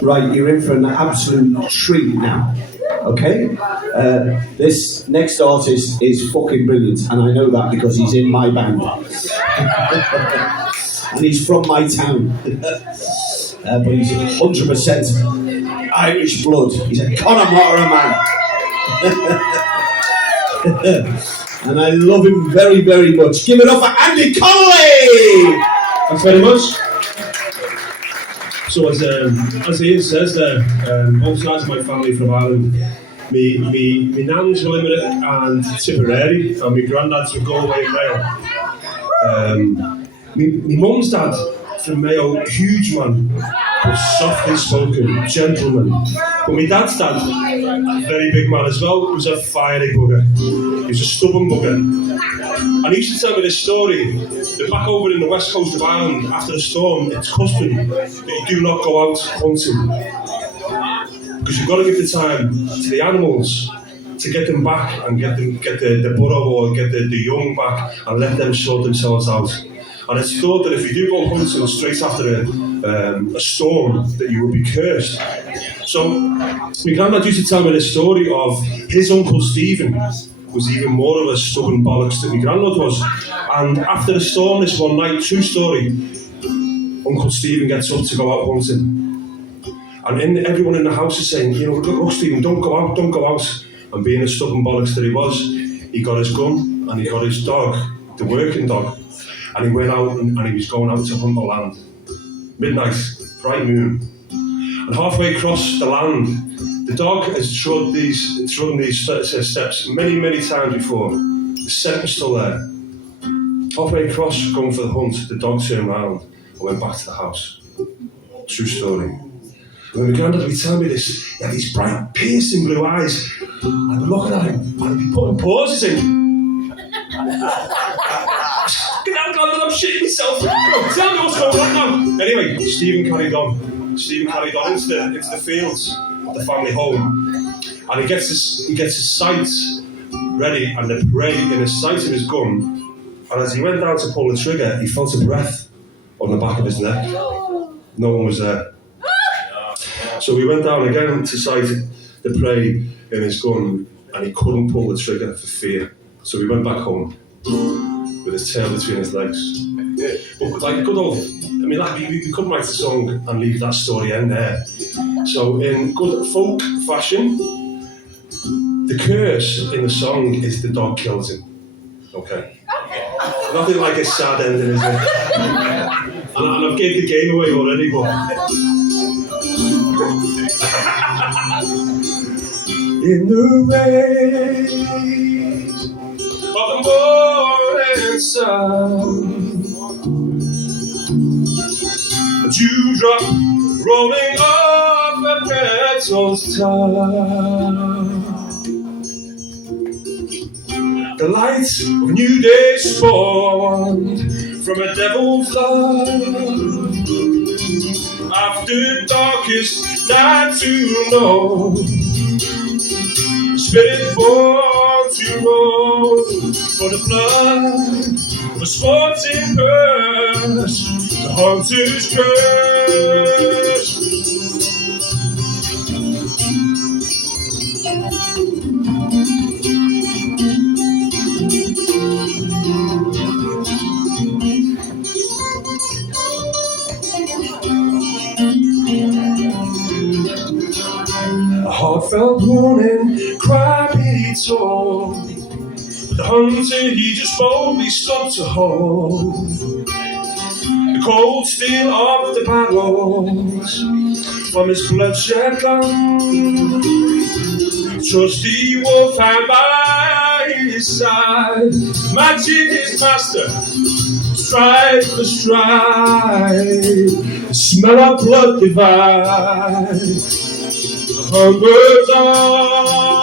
Right, you're in for an absolute treat now. Okay? This next artist is fucking brilliant, and I know that because he's in my band. And he's from my town. But he's 100% Irish blood. He's a Connelly man. And I love him very, very much. Give it up for Andy Connelly! Thanks very much. So as Ian says there, both sides of my family from Ireland. Me nan's were Limerick and Tipperary, and my granddad's from Galway and Mayo. Me mum's dad from Mayo, huge man, but softly spoken, gentleman. But my dad's dad, very big man as well, was a fiery bugger. He was a stubborn bugger. And he used to tell me this story, that back over in the west coast of Ireland, after a storm, it's custom that you do not go out hunting. Because you've got to give the time to the animals to get them back and get the burrow or get the young back and let them sort themselves out. And it's thought that if you do go hunting straight after a storm, that you will be cursed. So my granddad used to tell me this story of his uncle Stephen was even more of a stubborn bollocks than my granddad was. And after the storm this one night, true story, Uncle Stephen gets up to go out hunting. And everyone in the house is saying, look Stephen, don't go out. And being a stubborn bollocks that he was, he got his gun and he got his dog, the working dog, and he went out and he was going out to hunt the land. Midnight, bright moon. And halfway across the land, the dog has trodden these steps many, many times before. The scent was still there. Halfway across, going for the hunt, the dog turned around and went back to the house. True story. When my granddad would tell me this, he had these bright, piercing blue eyes. I'd be looking at him and I'd be putting pauses in. I'm shitting myself. Tell me what's going on now. Anyway, Stephen carried on into the fields of the family home. And he gets his sights ready and the prey in his sight of his gun. And as he went down to pull the trigger, he felt a breath on the back of his neck. No one was there. So he went down again to sight the prey in his gun, and he couldn't pull the trigger for fear. So he went back home with his tail between his legs. But like good old, we couldn't write a song and leave that story end there. So in good folk fashion, the curse in the song is the dog kills him. Okay. Nothing like a sad ending, is it? And I've gave the game away already, but... In the rain of the morning sun, a dewdrop rolling off a petal's tongue. The light of new day spawned from a devil's love. After darkest night to know, spirit born to roll for the blood of a sporting curse, the hunter's curse. A heartfelt warning, cry be told, but the hunter he just boldly stood to hold the cold steel of the battles from his bloodshed gun. Trusty wolf hand by his side, matching his master, stride for stride, the smell of blood divine. Hunger's on.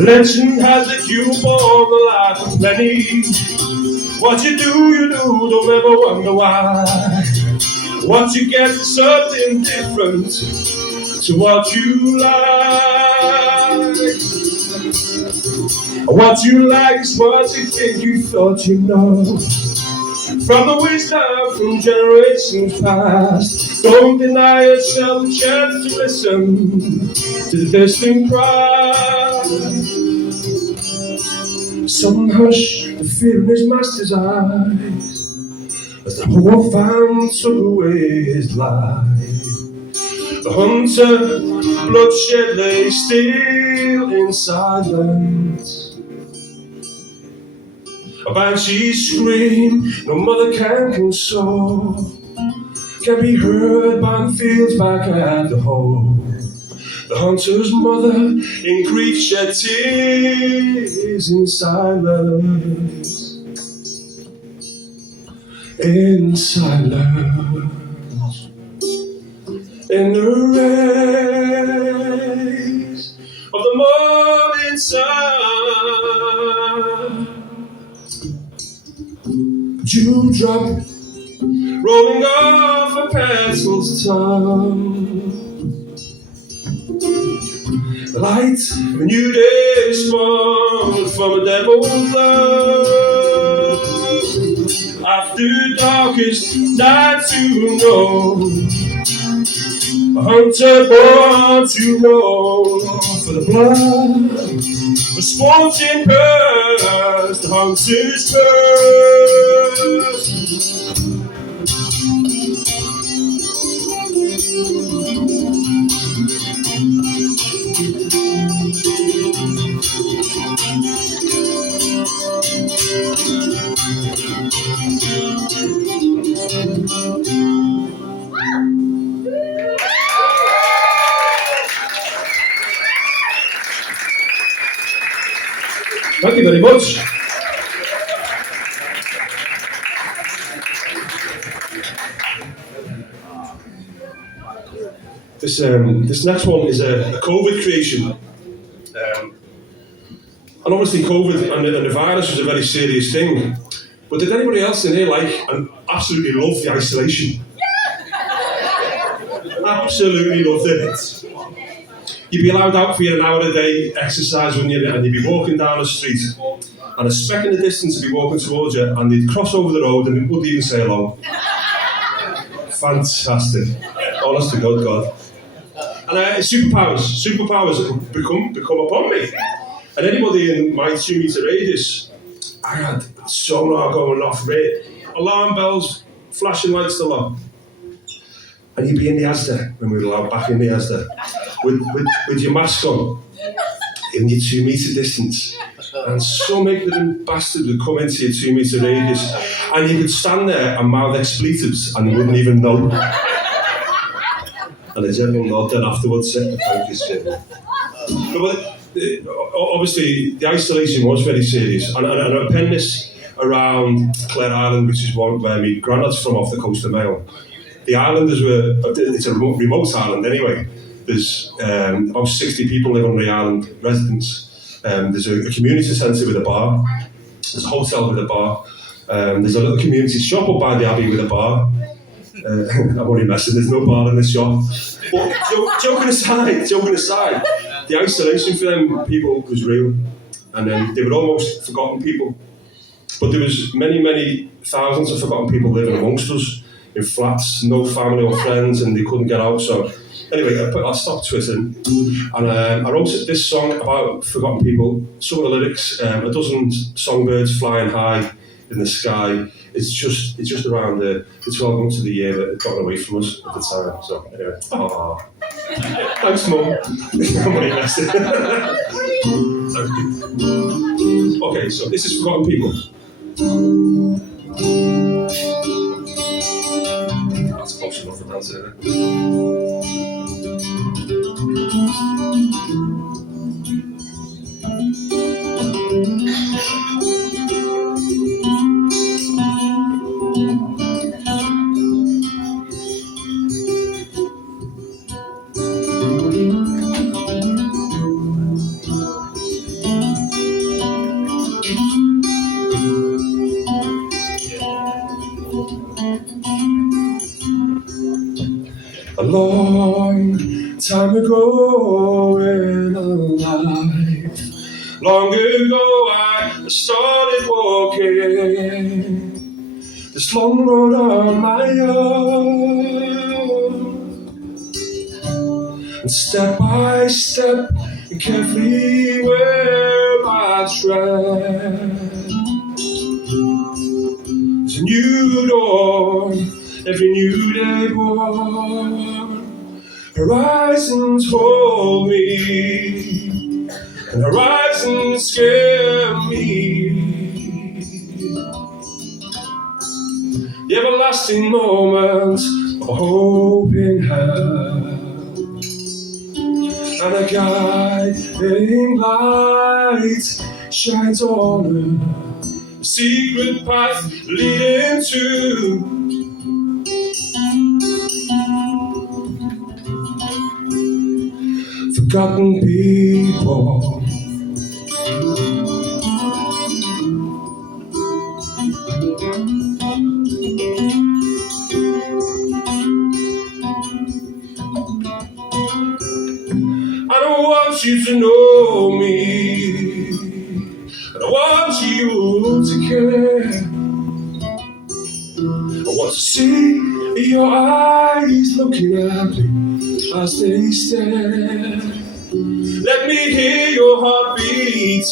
Legend has it you born the life of plenty, What you do, don't ever wonder why. What you get is something different to what you like. What you like is what you think you thought you know. From the wisdom from generations past, don't deny yourself a chance to listen to the distant cry. Some hush the fear in his master's eyes as the poor found took away his life. The hunter, bloodshed lay still in silence. A banshee's scream, no mother can console, can be heard by the fields back at the hole. The hunter's mother in grief shed tears in silence. In silence. In the rays of the morning sun, dewdrop rolling off a pencil's tongue. The light of a new day spawned from a devil's love. After darkest night to know, a hunter born to roll for the blood. The sporting curse, the hunter's curse. Thank you very much. This next one is a COVID creation. And obviously COVID and the virus was a very serious thing. But did anybody else in here like and absolutely love the isolation? Absolutely loved it. You'd be allowed out for an hour a day exercise, wouldn't you? And you'd be walking down the street, and a speck in the distance would be walking towards you, and they'd cross over the road and they wouldn't even say hello. Fantastic. Honest to God. And superpowers have become upon me. And anybody in my 2 metre radius, I had sonar going off, alarm bells, flashing lights a lot. And you'd be in the Asda, when we were allowed back in the Asda, with your mask on, in your 2 metre distance. And some ignorant bastard would come into your 2 metre radius, and you could stand there and mouth expletives, and you wouldn't even know. And the general nod then afterwards said, thank you, sir. But obviously, the isolation was very serious. And I pen this around Clare Island, which is where my granddad's from, off the coast of Mayo. The islanders it's a remote island anyway. There's about 60 people live on the island, residents. There's a community centre with a bar. There's a hotel with a bar. There's a little community shop up by the Abbey with a bar. I'm only messing, there's no bar in the shop. But joking aside, the isolation for them people was real. And they were almost forgotten people. But there was many thousands of forgotten people living amongst us in flats, no family or friends, and they couldn't get out. So anyway, I stopped twittering, and I wrote this song about forgotten people. Some of the lyrics, a dozen songbirds flying high in the sky. It's just around the 12 months of the year that had gotten away from us at the time. So anyway, thanks, Mum. I'm only messing. Thank you. Okay, so this is forgotten people. That's close enough for dancing, A long time ago in a life, long ago I started walking this long road on my own. And step by step, and carefully where I tread, there's a new dawn, every new day born. Horizons hold me, and horizons scare me. The everlasting moments of hope in hell, and a guiding light shines on a secret path leading to forgotten people. I don't want you to know me, I don't want you to care. I want to see your eyes looking at me as they stare. Let me hear your heart beating.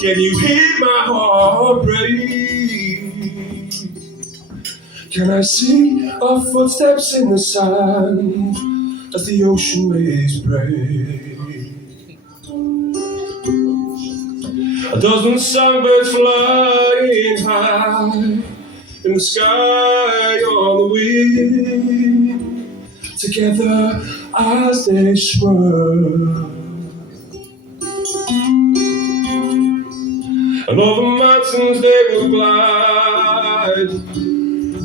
Can you hear my heart break? Can I see our footsteps in the sand as the ocean waves break? A dozen songbirds flying high in the sky on the wing, together as they swirl. And over mountains they will glide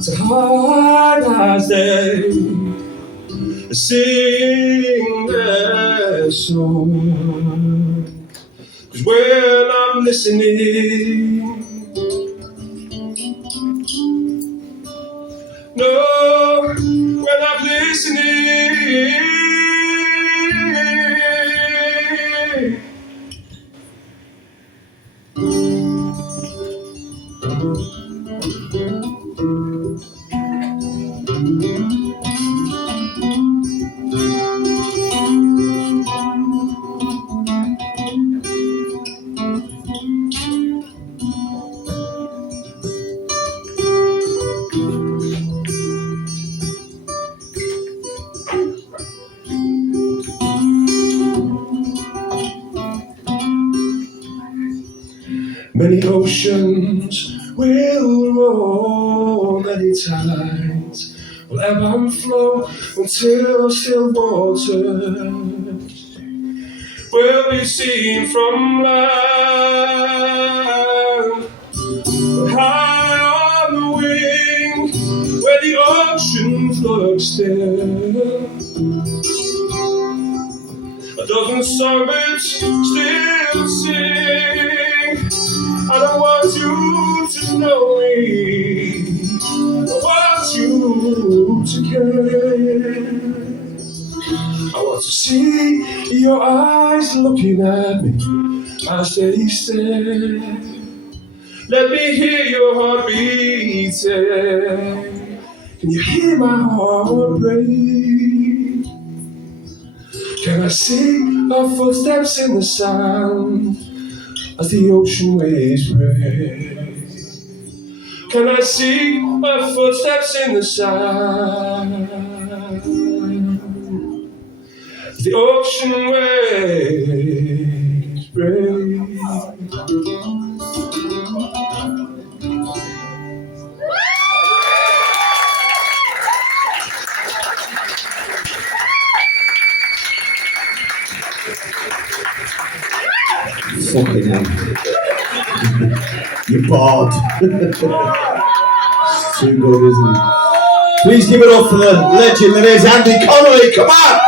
to hide as they sing their song. 'Cause when I'm listening, no, when I'm listening, many oceans will roll, many tides will ebb and flow until still waters will be seen from land. But high on the wing, where the oceans look still, a dozen songbirds still sing. I don't want you to know me, I want you to care. I want to see your eyes looking at me as they stare. Let me hear your heart beating. Can you hear my heart break? Can I see our footsteps in the sand as the ocean waves break? Can I see my footsteps in the sand as the ocean waves break? Fucking hell. You're bored. It's too good, isn't it? Please give it up for the legend that is Andy Connelly. Come on!